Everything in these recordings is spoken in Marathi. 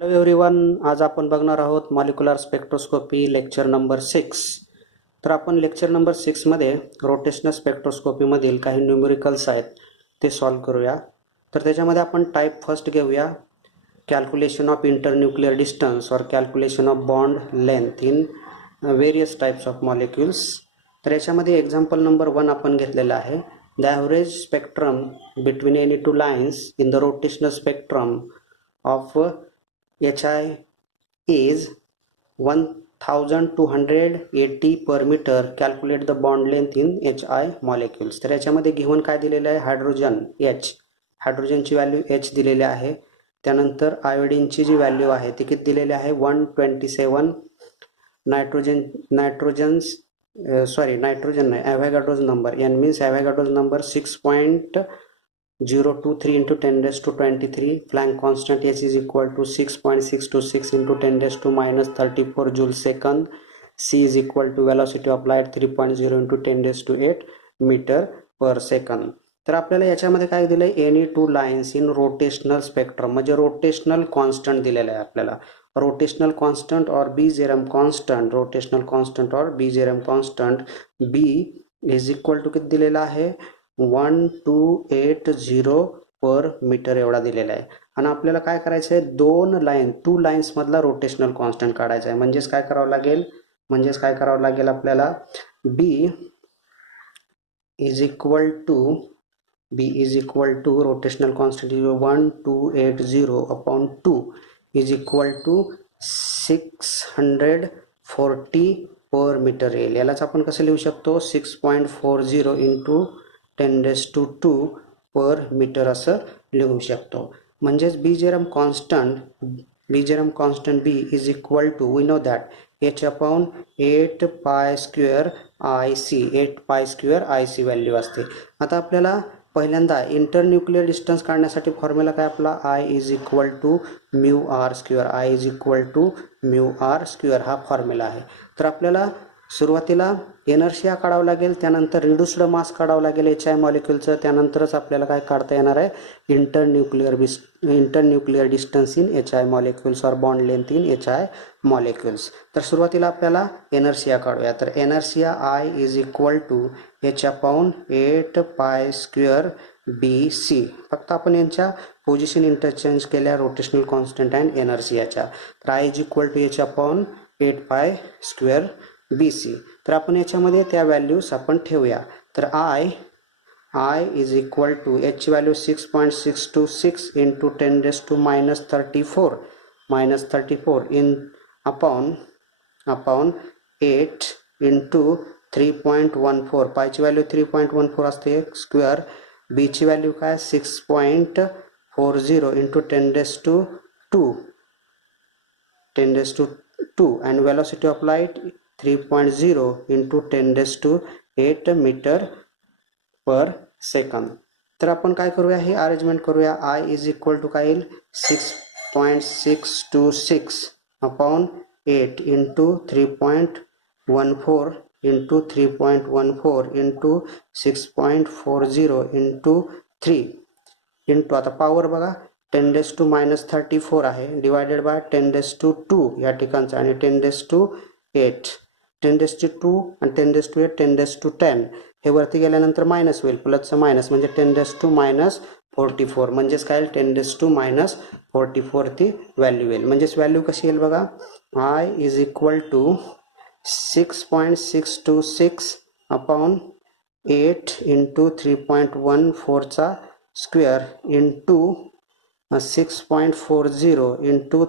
हॅलो एव्हरीवन, आज आपण बघणार आहोत मॉलिक्युलर स्पेक्ट्रोस्कोपी लेक्चर नंबर 6. तर आपण लेक्चर नंबर 6 मध्ये रोटेशनल स्पेक्ट्रोस्कोपीमधील काही न्यूमेरिकल्स आहेत ते सॉल्व्ह करूया. तर त्याच्यामध्ये आपण टाईप फर्स्ट घेऊया, कॅल्क्युलेशन ऑफ इंटरन्यूक्लियर डिस्टन्स और calculation of bond length in various types of molecules. तर याच्यामध्ये एक्झाम्पल नंबर 1 आपण घेतलेला आहे. The average spectrum between any two lines in the rotational spectrum of HI is 1280 per meter. Calculate the bond length in HI molecules. तर याच्यामध्ये गिव्हन काय दिलेलं आहे? हायड्रोजन H, हायड्रोजनची व्हॅल्यू H दिलेली आहे. त्यानंतर आयोडीनची जी व्हॅल्यू आहे ती किती दिलेली आहे? 127. नायट्रोजन नाही, Avogadro's number N means Avogadro's number 6.023 into 10 raised to 23. Planck constant H is equal to 6.626 into 10 raised to minus 34 joule second. C is equal to velocity of light 3.0 into 10 raised to 8 meter per second. तर आपल्याला याच्यामध्ये काय दिलंय? Any two lines in rotational spectrum, म्हणजे रोटेशनल कॉन्स्टंट दिलेलं आहे आपल्याला. रोटेशनल कॉन्स्टंट और Bjerrum constant, rotational constant और Bjerrum constant B is equal to किती दिलेला आहे? 1280 पर मीटर एवढा दिलेला आहे. आणि आपल्याला काय करायचं आहे? टू लाईन्स मधला रोटेशनल कॉन्स्टंट काढायचा आहे. म्हणजेच काय करावं लागेल? आपल्याला B is equal to rotational constant 1280 upon 2 is equal to 640 per metre येईल. यालाच आपण कसं लिहू शकतो? 6.40 into 10 raised to 2 per metre असं लिहू शकतो. म्हणजेच Bjerrum constant B is equal to, we know that h upon 8 pi square I C value असते. आता आपल्याला पहिल्यांदा इंटरन्यूक्लियर डिस्टन्स काढण्यासाठी फॉर्म्युला काय आपला? I is equal to mu r square हा फॉर्म्युला आहे. तर आपल्याला सुरुवातीला एनर्शिया काढावं लागेल, त्यानंतर रिड्यूस्ड मास काढावं लागेल HI मॉलिक्युलचं, त्यानंतरच आपल्याला काय काढता येणार आहे? Internuclear distance in HI molecules और bond length in HI molecules. तर सुरुवातीला आपल्याला एनर्शिया काढूया. तर inertia I is equal to H upon 8 pi square BC. फक्त आपण यांच्या पोझिशन इंटरचेंज केल्या, रोटेशनल कॉन्स्टंट अँड एनर्शियाच्या. तर I is equal to H upon 8 pi square BC. तर आपण याच्यामध्ये त्या व्हॅल्यूज आपण ठेवूया. तर I is equal to H ची value 6.626 into 10 raise to minus 34 in upon 8 into 3.14. पायची व्हॅल्यू 3.14 असते स्क्वेअर. बी ची व्हॅल्यू काय? 6.40 into 10 raise to 2 and velocity of light 3.0 into 10 raise to 8 metre per second. तर आपण काय करूया? हे अरेंजमेंट करूया. I इज इक्वल टू काय येईल? 6.626 upon 8 into 3.14 into 3.14 into 6.40 into 3 into, आता पॉवर बघा, 10 रेस टू मायनस 34 आहे डिवायडेड बाय 10 रेस टू 2 या ठिकाणचं, आणि 10 रेस टू 8, 10 रेस टू 2 आणि 10 रेस टू 8, 10 रेस टू 10. हे वरती गेल्यानंतर मायनस होईल, प्लसचं मायनस म्हणजे 10 रेस टू मायनस 44. म्हणजेच काय? 10 रेस टू मायनस 44 ती व्हॅल्यू येईल. म्हणजेच व्हॅल्यू कशी येईल बघा? I is equal to 6.626 upon 8 into 3.14चा square into 6.40 into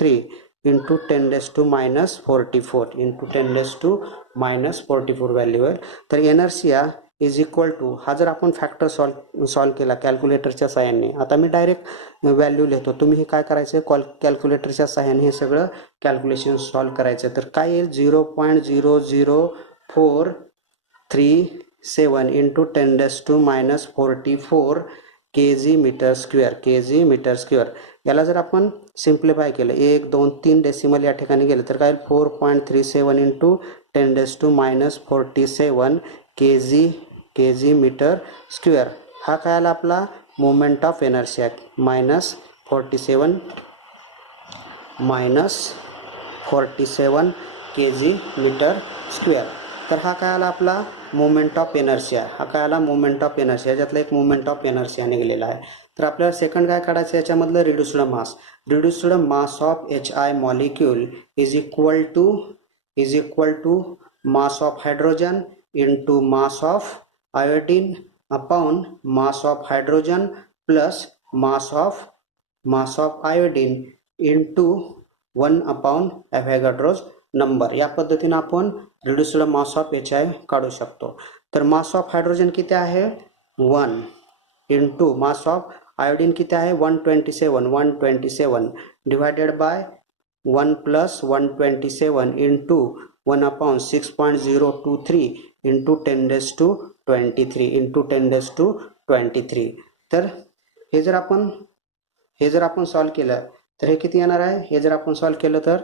3 into 10 raise to minus 44 into 10 raise to minus 44 value आहे. तर एनर्शिया इज इक्वल टू, हा जर आपण फॅक्टर सॉल्व केला कॅल्क्युलेटरच्या साहाय्याने, आता मी डायरेक्ट व्हॅल्यू लिहितो, तुम्ही हे काय करायचं? कॅल्क्युलेटरच्या साहाय्याने हे सगळं कॅल्क्युलेशन सॉल्व करायचं. तर काय येईल? 0.00437 into 10 raise to minus 44 kg metre square. याला जर आपण सिम्प्लिफाय केलं, 1 2 3 डेसिमल या ठिकाणी गेलं तर काय? 4.37 into 10 raise to minus 47 kg metre square. हा काय आला आपला? Moment of inertia -47 -47 kg/m². तर हा काय आला आपला मोमेंट ऑफ इनर्शिया. हा काय आला मोमेंट ऑफ इनर्शिया, याच्यातला एक मोमेंट ऑफ इनर्शिया निघालेला आहे. तर आपल्याला सेकंड काय काढायचं याच्यामधलं reduced mass. Reduced mass of HI molecule is equal to mass of hydrogen into mass of iodine upon mass of hydrogen plus mass of iodine into 1 upon Avogadro's number. या पद्धतीने आपण रिड्युस्ड मास ऑफ HI काढू शकतो. तर मास ऑफ हायड्रोजन किती आहे 1 इंटू मास ऑफ आयोडीन किती आहे 127 divided by 1 plus 127 into 1 upon 6.023 into 10⁻23 तर हे जर आपण सॉल्व केलं तर हे किती येणार आहे. हे जर आपण सॉल्व केलं तर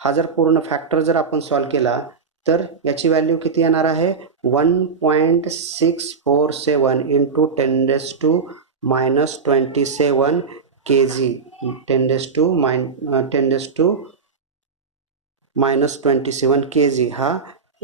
हा जर पूर्ण फॅक्टर जर आपण सॉल्व केला तर याची व्हॅल्यू किती येणार आहे 1.647 इंटू 10⁻27 kg 10⁻27 kg हा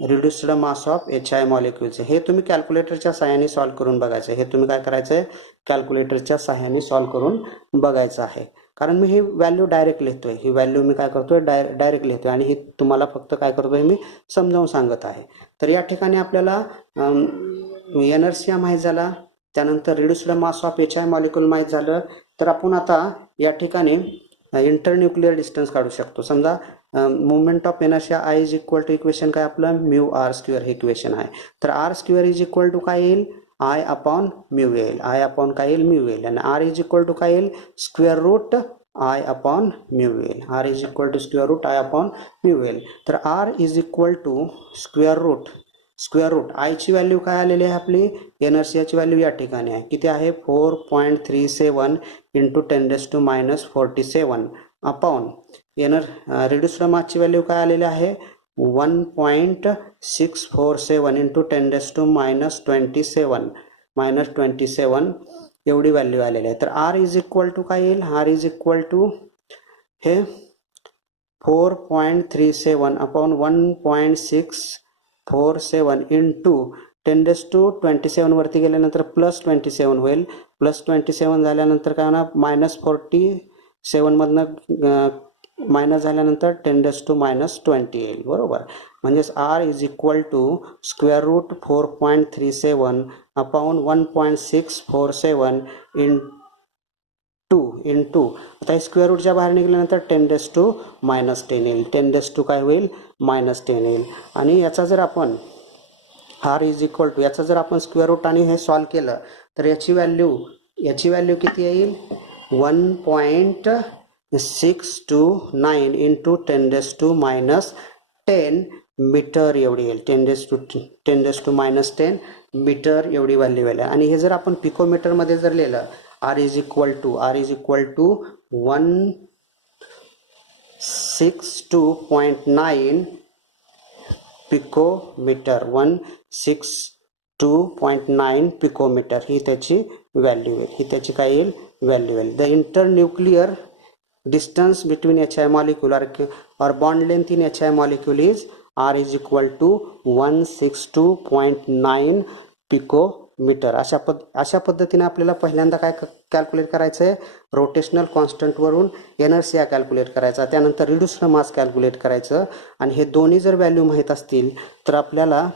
reduced mass of HI molecules. हे तुम्ही कॅल्क्युलेटरच्या सहाय्याने सॉल्व करून बघायचं. हे तुम्ही काय करायचं आहे कॅल्क्युलेटरच्या सहाय्याने सॉल्व करून बघायचं आहे. कारण मी ही व्हॅल्यू डायरेक्ट लिहितोय. ही व्हॅल्यू मी काय करतोय डायरेक्ट लिहितोय आणि ही तुम्हाला फक्त काय करतोय मी समजावून सांगत आहे. तर या ठिकाणी आपल्याला इनर्शिया माहीत झाला, त्यानंतर reduced mass of HI molecule माहीत झालं. तर आपण आता या ठिकाणी इंटरन्यूक्लिअर डिस्टन्स काढू शकतो. समजा moment of inertia I is equal to equation काय आपलं μr² हे इक्वेशन आहे. तर r² इज इक्वल टू काय येईल I अपॉन म्यू येईल. I अपॉन काय येईल म्यू येईल आणि r इज इक्वल टू काय येईल square root I upon mu येईल. r is equal to square root I upon mu येईल. तर r is equal to square root I ची व्हॅल्यू काय आलेली आहे आपली इनर्शियाची व्हॅल्यू या ठिकाणी आहे किती आहे 4.37 इंटू 10⁻47 अपॉन रिड्युस्ड मासची व्हॅल्यू काय आलेली आहे 1.647 इंटू 10⁻27 एवढी व्हॅल्यू आलेली आहे. तर r इज इक्वल टू काय येईल r इज इक्वल टू हे 4.37 अपॉन 1.647 इंटू 10⁻27 वरती गेल्यानंतर +27 होईल. +27 झाल्यानंतर काय होणार -47 मधनं मायनस झाल्यानंतर 10⁻20 येईल. बरोबर. म्हणजेच r is equal to square root 4.37 upon 1.647 into आता हे स्क्वेअर रूटच्या बाहेर निघाल्यानंतर 10⁻10 येईल. 10 काय होईल -10 येईल. आणि याचा जर आपण r इज इक्वल टू याचा जर आपण स्क्वेअर रूट आणि हे सॉल्व केलं तर याची व्हॅल्यू किती येईल 1.629 इंटू 10⁻10 मीटर एवढी येईल. 10⁻10 मीटर एवढी व्हॅल्यू येईल. आणि हे जर आपण पिकोमीटरमध्ये जर लिहिलं r is equal to 162.9 picometre 162.9 picometre ही त्याची व्हॅल्यू येईल. ही त्याची काय येईल व्हॅल्यू येईल. The internuclear distance between HI molecule or bond length in HI molecule is r is equal to 162.9 picometre. अशा पद्धतीने आपल्याला पहिल्यांदा काय कॅल्क्युलेट करायचं आहे रोटेशनल कॉन्स्टंटवरून इनर्शिया कॅल्क्युलेट करायचा, त्यानंतर रिड्युस्ड मास कॅल्क्युलेट करायचं. आणि हे दोन्ही जर व्हॅल्यू माहीत असतील तर आपल्याला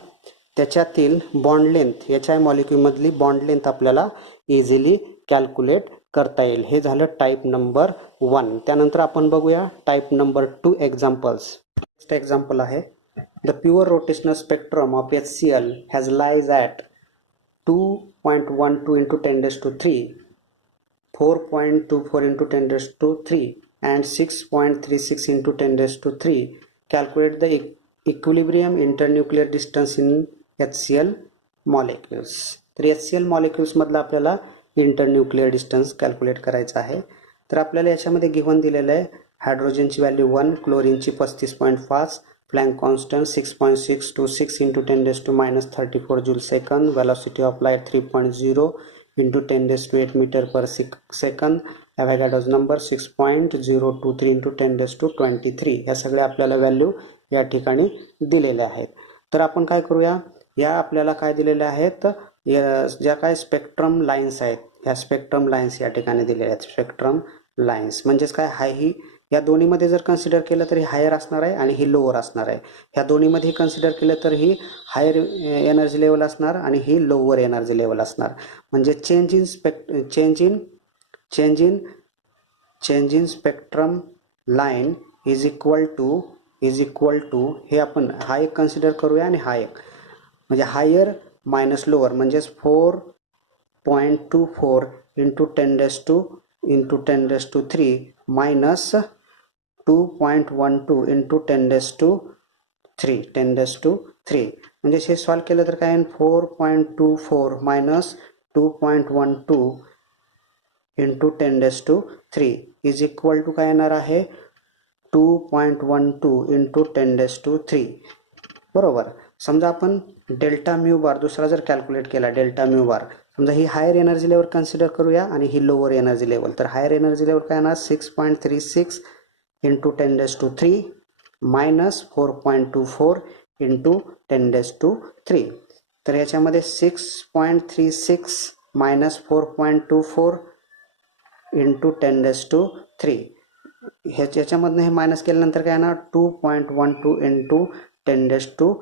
त्याच्यातील बॉन्ड लेंथ HI मॉलिक्यूलमधली बॉन्ड लेंथ आपल्याला इझिली कॅल्क्युलेट करता येईल. हे झालं टाईप नंबर 1. त्यानंतर आपण बघूया type number 2 examples. Next example आहे the pure rotational spectrum of HCl has lines at 2.12 into 10⁻3 4.24 into 10⁻3 and 6.36 into 10⁻3. Calculate the equilibrium internuclear distance in HCl molecules. तर HCl molecules मधला आपल्याला इंटरन्यूक्लिअर डिस्टन्स कॅल्क्युलेट करायचा आहे. तर आपल्याला याच्यामध्ये गिव्हन दिलेलं आहे हायड्रोजनची व्हॅल्यू 1, क्लोरीनची 35.5, Planck constant 6.626 into 10⁻34 joule second, velocity of light 3.0 into 10⁸ metre per second, Avogadro's number 6.023 into 10⁻23 ह्या सगळ्या आपल्याला व्हॅल्यू या ठिकाणी दिलेल्या आहेत. तर आपण काय करूया, या आपल्याला काय दिलेल्या आहेत, ज्या काय स्पेक्ट्रम लाईन्स आहेत, ह्या स्पेक्ट्रम लाईन्स या ठिकाणी दिलेल्या आहेत. स्पेक्ट्रम लाईन्स म्हणजेच काय, हाय ही या दोन्हीमध्ये जर कन्सिडर केलं तर ही हायर असणार आहे आणि ही लोअर असणार आहे. ह्या दोन्हीमध्ये कन्सिडर केलं तर ही हायर एनर्जी लेवल असणार आणि ही लोअर एनर्जी लेवल असणार. म्हणजे change in spectrum line is equal to हे आपण हा एक कन्सिडर करूया आणि हा एक, म्हणजे हायर मायनस लोअर म्हणजेच 4.24 इंटू 10⁻³ मायनस 2.12 इंटू 10⁻³ म्हणजे हे सॉल्व केलं तर काय 4.24 minus 2.12 into 10⁻³ is equal to काय येणार आहे 2.12 इंटू 10⁻³ बरोबर. समजा आपण डेल्टा म्यू बार दुसरा जर कॅल्क्युलेट केला, डेल्टा म्यू बार समजा ही हायर एनर्जी लेवल कन्सिडर करूया आणि ही लोअर एनर्जी लेवल. तर हायर एनर्जी लेवल काय येणार 6.36 इंटू 10⁻³ मायनस 4.24 इंटू 10⁻³. तर याच्यामध्ये 6.36 मायनस 4.24 इंटू 10⁻³ ह्याच्यामधनं हे मायनस केल्यानंतर काय येणार 2.12 इंटू 10⁻³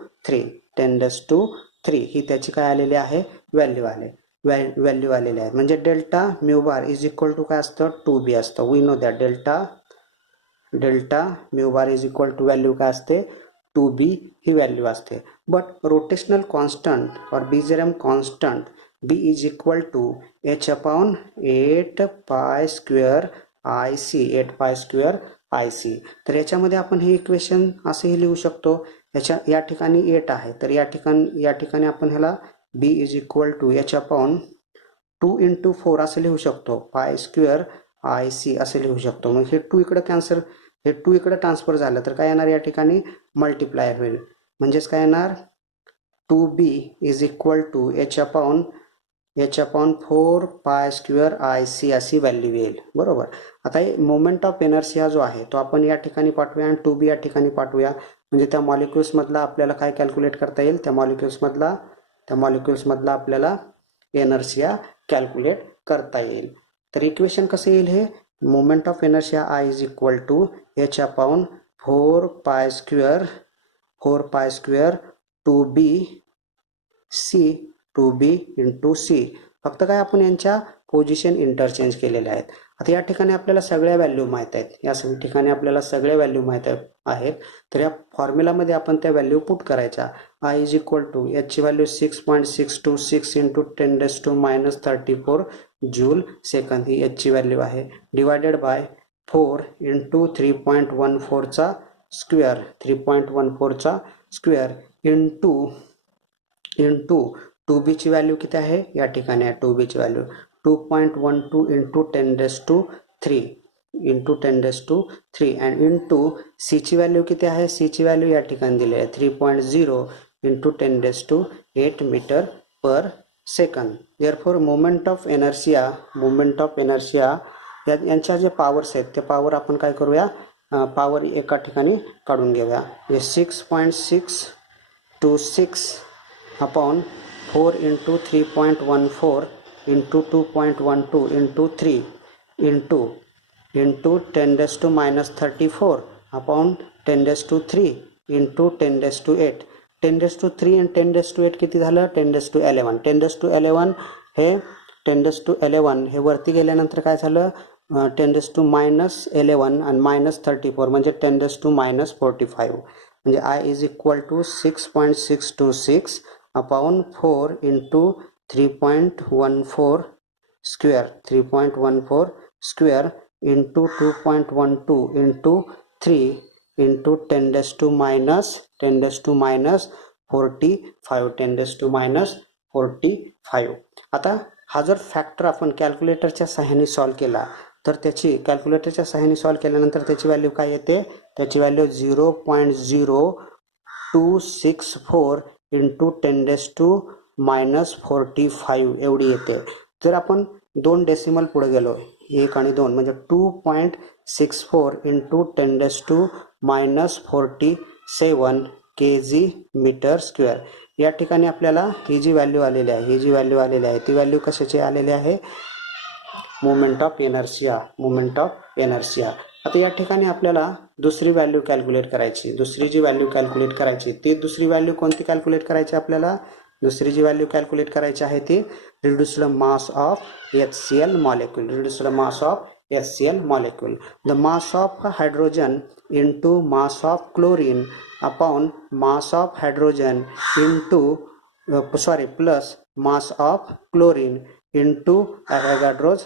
ही त्याची काय आलेली आहे व्हॅल्यू आलेली आहे. म्हणजे delta mu bar is equal to काय असतं 2b असतं. We know that delta mu bar is equal to value काय असते 2b ही व्हॅल्यू असते. बट रोटेशनल कॉन्स्टंट और Bjerrum constant b is equal to h upon 8π² IC. तर याच्यामध्ये आपण हे इक्वेशन असेही लिहू शकतो. या ठिकाणी 8 आहे तर या ठिकाणी आपण ह्याला b is equal to h upon 2 into 4 असं लिहू शकतो, π² IC असे लिहू शकतो. मग हे 2 इकडे कॅन्सल, हे 2 इकडे ट्रान्सफर झालं तर काय येणार या ठिकाणी मल्टिप्लायर होईल. म्हणजेच काय येणार 2b is equal to h upon 4π² IC अशी व्हॅल्यू येईल बरोबर. आता मोमेंट ऑफ इनर्शिया जो आहे तो आपण या ठिकाणी पाठवूया आणि 2b या ठिकाणी पाठवूया. म्हणजे त्या मॉलिक्युल्समधला आपल्याला काय कॅल्क्युलेट करता येईल, त्या मॉलिक्युल्समधला आपल्याला इनर्शिया कॅल्क्युलेट करता येईल. तर इक्वेशन कसं येईल, हे moment of inertia I is equal to h upon 4π² 2b into c. फक्त काय आपण यांच्या पोझिशन इंटरचेंज केलेल्या आहेत. आता या ठिकाणी आपल्याला सगळ्या व्हॅल्यू माहीत आहेत, तर या फॉर्म्युलामध्ये आपण त्या व्हॅल्यू पुट करायच्या. I इज इक्वल टू याची व्हॅल्यू 6.626 इंटू 10⁻⁻34 जूल सेकंद ही याची व्हॅल्यू आहे, divided bye 4 into 3.14 square into 2b ची व्हॅल्यू किती आहे या ठिकाणी आहे 2b ची value 2.12 into 10⁻³ and into c ची व्हॅल्यू किती आहे, c ची व्हॅल्यू या ठिकाणी दिली आहे 3.0 into 10⁸ metre per second. Therefore moment of inertia यांच्या जे पॉवर्स आहेत ते पॉवर आपण काय करूया, पॉवर एका ठिकाणी काढून घेऊया. हे 6.626 upon 4 into 3.14 into 2.12 into 3 into 10⁻34 upon 10⁻³ into 10⁻8. 10⁻³ आणि 10⁻8 किती झालं 10⁻11. 10⁻11 हे वरती गेल्यानंतर काय झालं 10⁻11 आणि -34 म्हणजे 10⁻45. म्हणजे I is equal to 6.626 upon 4 into 3.14 square into 2.12 into 3 into 10⁻45. आता हा जर फॅक्टर आपण कॅल्क्युलेटरच्या सहाय्याने सॉल्व केला तर केल्यानंतर त्याची व्हॅल्यू काय येते, त्याची व्हॅल्यू 0.0264 इंटू 10⁻45 एवढी येते. जर आपण 2 डेसिमल पुढे गेलो, 1 आणि 2 म्हणजे 2.64 इंटू 10⁻47 kg मीटर स्क्वेअर. या ठिकाणी आपल्याला ही जी व्हॅल्यू आलेली आहे ती व्हॅल्यू कशाची आलेली आहे? Moment of inertia. आता या ठिकाणी आपल्याला दुसरी व्हॅल्यू कॅल्क्युलेट करायची. दुसरी जी व्हॅल्यू कॅल्क्युलेट करायची ती दुसरी व्हॅल्यू कोणती कॅल्क्युलेट करायची आपल्याला? दुसरी जी व्हॅल्यू कॅल्क्युलेट करायची आहे ती reduced mass of HCl molecule. The mass of hydrogen into mass of chlorine upon mass of hydrogen plus mass of chlorine into Avogadro's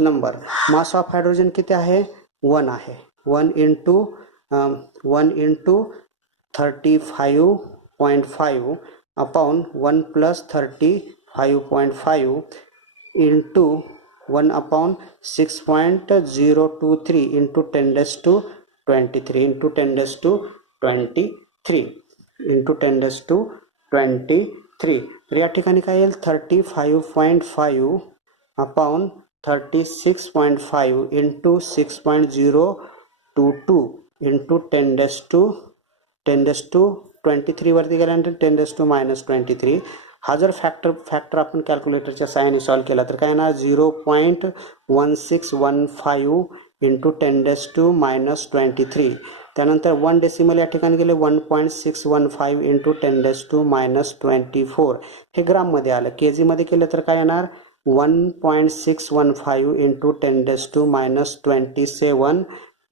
number. Mass of hydrogen किती आहे? 1 आहे. 1 into 35.5 upon 1 plus 35.5 into 1 upon 6.023 into 10⁻23. तर या ठिकाणी काय येईल? 35.5 अपॉन 36.5 इंटू 6.022 इंटू 10⁻23 वरती गेल्यानंतर 10⁻23. हा जर फॅक्टर आपण कॅल्क्युलेटरच्या साहाय्याने सॉल्व्ह केला तर काय येणार? 0.1615 इंटू 10⁻23. त्यानंतर 1 डेसिमल या ठिकाणी गेले 1.615 इंटू 10⁻24. हे ग्राममध्ये आलं. के जीमध्ये केलं तर काय येणार? 1.615 इंटू 10⁻27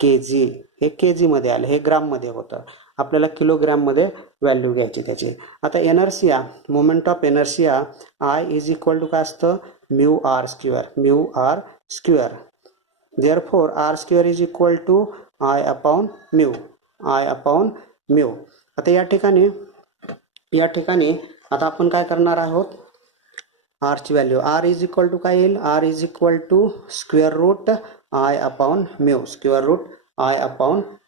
kg. हे के जीमध्ये आलं. हे ग्राममध्ये होतं. आपल्याला किलोग्राममध्ये व्हॅल्यू घ्यायची त्याची. आता inertia, moment of inertia I is equal to काय असतं? Mu r square. Therefore r square is equal to I upon mu. आता या ठिकाणी आता आपण काय करणार आहोत? आरची value r is equal to काय येईल? R is equal to square root I upon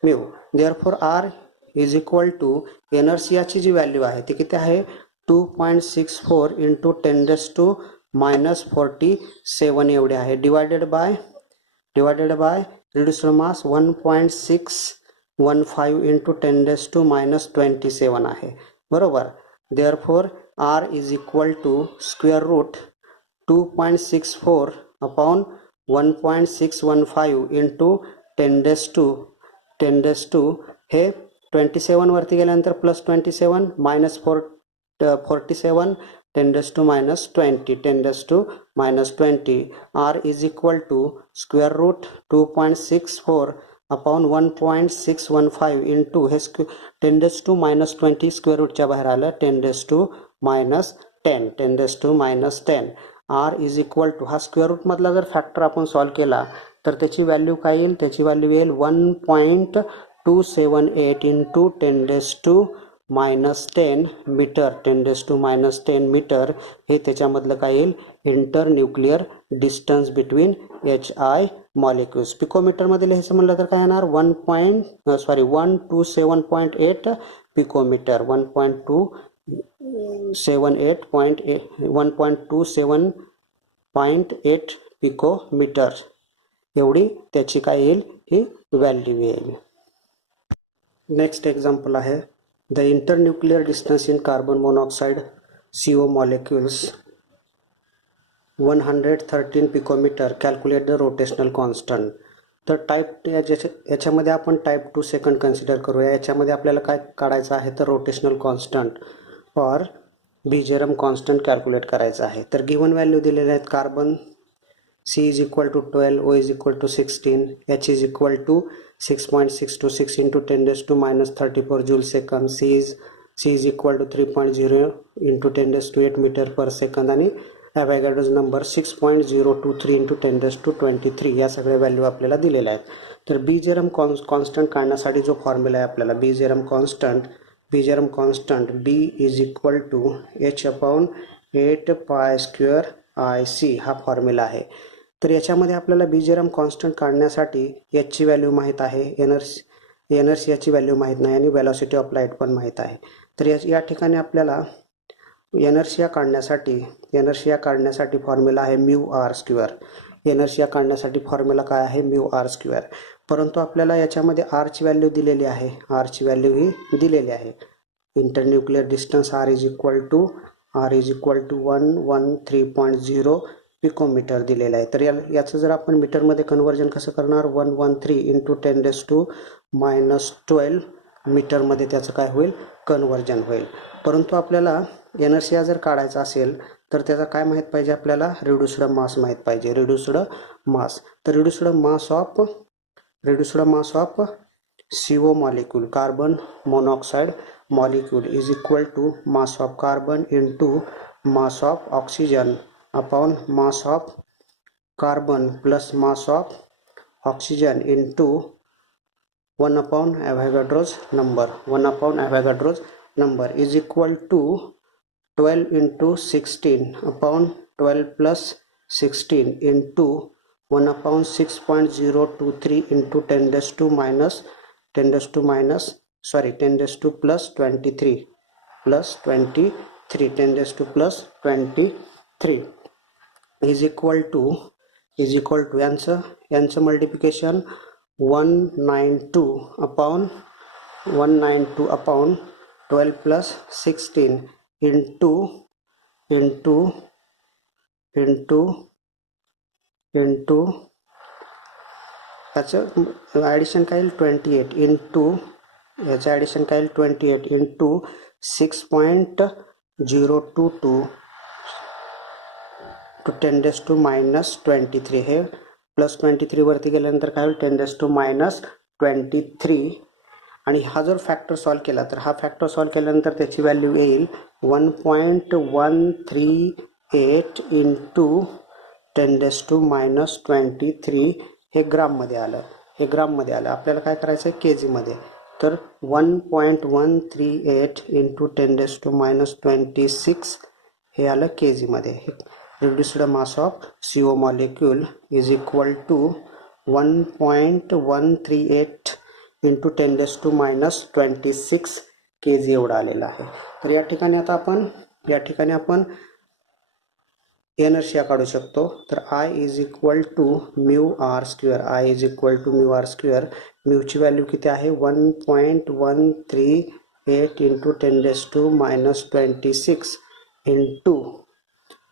mu. Therefore r is equal to एनर्शियाची जी व्हॅल्यू आहे ती किती आहे? 2.64 इंटू 10⁻47 एवढे आहे. Divided bye reduced mass 1.615 into 10⁻27 आहे. बरोबर. Therefore r is equal to square root 2.64 upon 1.615 into 10⁻, हे 27 वरती गेल्यानंतर plus 27 minus 47 10⁻20 r is equal to square root 2.64 upon 1.615 into हे 10⁻20 स्क्वेअर रूटच्या बाहेर आलं 10⁻10 आर इज इक्वल टू हा स्क्वेअर रूटमधला जर फॅक्टर आपण सॉल्व्ह केला तर त्याची व्हॅल्यू काय येईल? त्याची व्हॅल्यू येईल 1.278 इंटू 10⁻10 मीटर. 10⁻10 मीटर हे त्याच्यामधलं काय येईल? इंटरन्यूक्लिअर डिस्टन्स बिटवीन HI मॉलिक्युल्स. पिकोमीटरमध्ये लिहायचं म्हणलं तर काय येणार? 127.8 पिकोमीटर. 1.27.8 पिकोमीटर एवढी त्याची काय येईल? ही व्हॅल्यू येईल. नेक्स्ट एक्झाम्पल आहे the internuclear distance in carbon monoxide CO molecules 113 picometre. Calculate the rotational constant. तर याच्यामध्ये आपण टाईप 2 सेकंड कन्सिडर करूया. याच्यामध्ये आपल्याला काय काढायचं आहे? तर रोटेशनल कॉन्स्टंट और बीजेरम कॉन्स्टंट कॅल्क्युलेट करायचं आहे. तर गिव्हन व्हॅल्यू दिलेल्या आहेत. Carbon C is equal to 12, O is equal to 16, H is equal to 6.626 into 10⁻34 joule second, C is equal to 3.0 into 10⁸ meter per second आणि ॲव्होगाड्रोज नंबर 6.023 into 10⁻23 या सगळ्या व्हॅल्यू आपल्याला दिलेल्या आहेत. तर बीजेरम कॉन्स्टंट काढण्यासाठी जो फॉर्म्युला आहे आपल्याला Bjerrum constant B is equal to H upon 8 pi square IC हा फॉर्म्युला आहे. तर याच्यामध्ये आपल्याला बीजेरम कॉन्स्टंट काढण्यासाठी Hची व्हॅल्यू माहीत आहे, एनर्शियाची व्हॅल्यू माहीत नाही आणि वेलॉसिटी ऑफ लाईट पण माहीत आहे. तर या ठिकाणी आपल्याला एनर्शिया काढण्यासाठी फॉर्म्युला आहे म्यू आर स्क्वेअर. एनर्शिया काढण्यासाठी फॉर्म्युला काय आहे? Mu r square. परंतु आपल्याला याच्यामध्ये आरची व्हॅल्यू दिलेली आहे. ही दिलेली आहे. Internuclear distance r is equal to 113.0 picometre दिलेलं आहे. तर याचं जर आपण मीटरमध्ये कन्वर्जन कसं करणार? 113 इंटू 10⁻⁻12 मीटरमध्ये त्याचं काय होईल? कन्वर्जन होईल. परंतु आपल्याला एनर्शिया जर काढायचा असेल तर त्याचा काय माहीत पाहिजे आपल्याला? रिड्यूस्ड मास माहीत पाहिजे. Reduced mass. तर reduced mass of CO molecule, carbon monoxide molecule is equal to mass of carbon into mass of oxygen upon mass of carbon plus mass of oxygen into 1/Avogadro's number is equal to 12 into 16 upon 12 plus 16 into 1/6.023 into 10 to plus 23 is equal to यांचं मल्टिप्लिकेशन 192 upon 12 plus 16 into याचं ॲडिशन काय येईल? 28 इंटू याचं ॲडिशन काय येईल? 28 इंटू 6.022 टू 10⁻⁻23. हे प्लस 23 वरती गेल्यानंतर काय होईल? 10⁻⁻23. आणि हा जर फॅक्टर सॉल्व केला तर हा फॅक्टर सॉल्व केल्यानंतर त्याची व्हॅल्यू येईल 1.138 इंटू 10⁻⁻23. हे ग्राममध्ये आलं. आपल्याला काय करायचं आहे? केजीमध्ये. तर 1.138 इंटू 10⁻⁻26 हे आलं केजीमध्ये. Reduced mass of CO molecule is equal to 1.138 into 10⁻⁻26 kg एवढा आलेला आहे. तर या ठिकाणी आपण एनर्शिया काढू शकतो. तर I is equal to mu r square. म्यूची व्हॅल्यू किती आहे? 1.138 इंटू 10⁻⁻26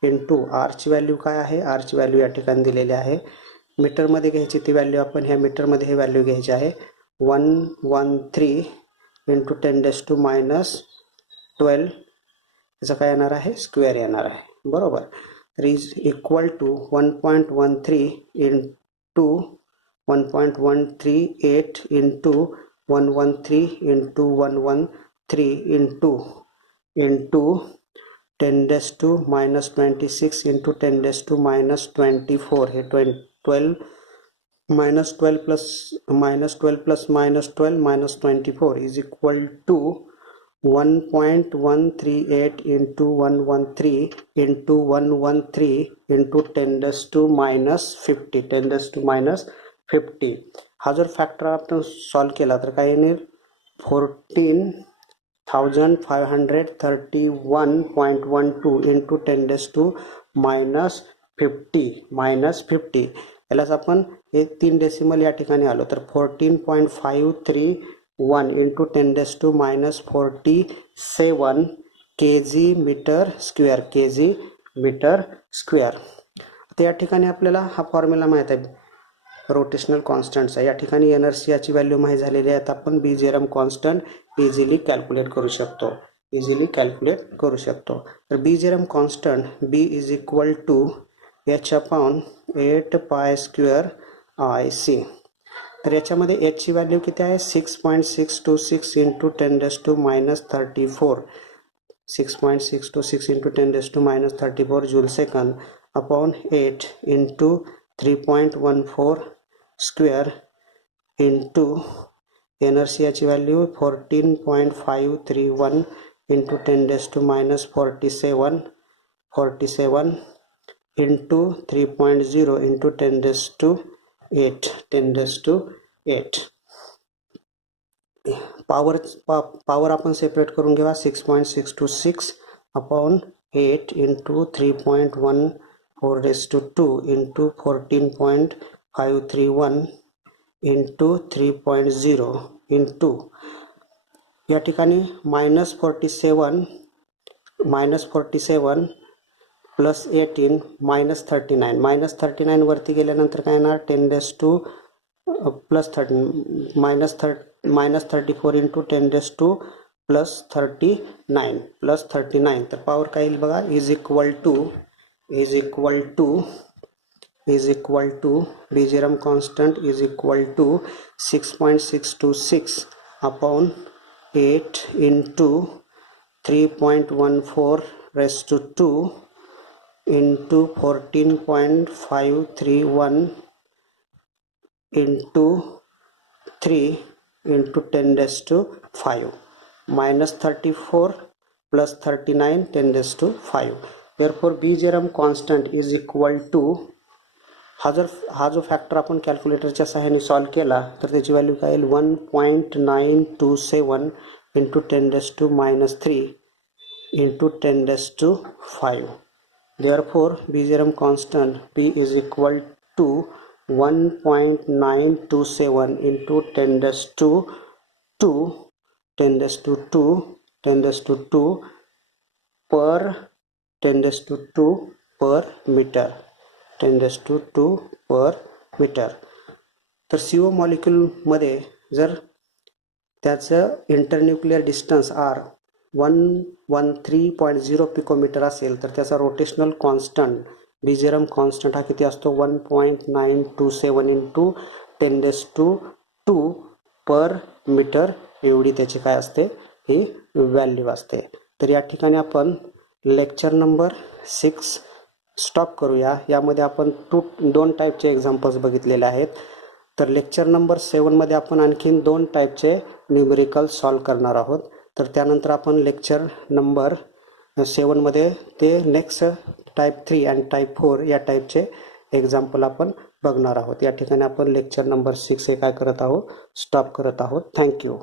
इंटू आरची व्हॅल्यू काय आहे? आरची व्हॅल्यू या ठिकाणी दिलेली आहे. मीटरमध्ये घ्यायची ती व्हॅल्यू आपण ह्या मीटरमध्ये हे व्हॅल्यू घ्यायची आहे. 113 इंटू 10⁻⁻12 याचं काय येणार आहे? स्क्वेअर येणार आहे. बरोबर. तर is equal to 1.13 into 1.138 into 113 into 113 into 10⁻⁻26 into 10⁻⁻24. हे 12 -12 plus -12 is equal to 1.138 into 113 into 113 into 10⁻50. हा जर फॅक्टर आपण सॉल्व केला तर काय येईल? 14,531.12 into 10⁻50. यालाच आपण हे 3 डेसिमल या ठिकाणी आलो तर 14.531 इंटू 10⁻47 kg मीटर स्क्वेअर. तर या ठिकाणी आपल्याला हा फॉर्म्युला माहीत आहे रोटेशनल कॉन्स्टंटचा. या ठिकाणी एनर्शियाची व्हॅल्यू माहीत झालेली आहे. आपण बीजेरम कॉन्स्टंट इझिली कॅल्क्युलेट करू शकतो. तर Bjerrum constant B is equal to h/8 pi square IC. तर याच्यामध्ये h ची व्हॅल्यू किती आहे? 6.626 into 10⁻34. 6.626 into 10⁻34 joule second upon 8 into 3.14 square into एनर्शियाची value 14.531 into 10⁻47 into 3.0 into 10⁸. Power आपण सेपरेट करून घेऊया. 6.626 upon 8 into 3.14 raise to 2 into 14.531 into 3.0 into या ठिकाणी -47 प्लस 18 -39 वरती गेल्यानंतर काय येणार 10 raise to plus 34 into 10 raise to plus 39 तर पॉवर काय येईल बघा is equal to Bjerrum constant is equal to 6.626 upon 8 into 3.14 raise to 2 into 14.531 into 3 into 10 raise to 5 -34 प्लस 39 10 raise to 5 therefore Bjerrum constant is equal to हा जो फॅक्टर आपण कॅल्क्युलेटरच्या सहाय्याने सॉल्व केला तर त्याची व्हॅल्यू काय येईल 1.927 into 10 raise to -3 into 10 raise to 5 therefore Bjerrum constant P is equal to 1.927 into 10 raised to 2 10 raised to 2 10 raised to 2 per 10 raised to 2 per meter 10 raised to 2 per meter तर CO मॉलिक्यूल मध्ये जर त्याचं इंटरन्यूक्लियर डिस्टन्स R 113.0 पिकोमीटर असेल तर त्याचा रोटेशनल कॉन्स्टंट बीजेरम कॉन्स्टंट हा किती असतो 1.927 into 10 raise to 2 per metre एवढी त्याची काय असते ही व्हॅल्यू असते. तर या ठिकाणी आपण लेक्चर नंबर 6 स्टॉप करूया. यामध्ये आपण दोन टाईपचे एक्झाम्पल्स बघितलेले आहेत. तर लेक्चर नंबर 7 मध्ये आपण आणखीन 2 टाईपचे न्यूमेरिकल सॉल्व करणार आहोत. तर त्यानंतर आपण लेक्चर नंबर 7 मध्ये ते नेक्स्ट टाईप 3 आणि टाईप 4 या टाईपचे एक्झाम्पल आपण बघणार आहोत. या ठिकाणी आपण लेक्चर नंबर 6 हे काय करत आहोत स्टॉप करत आहोत. थँक्यू.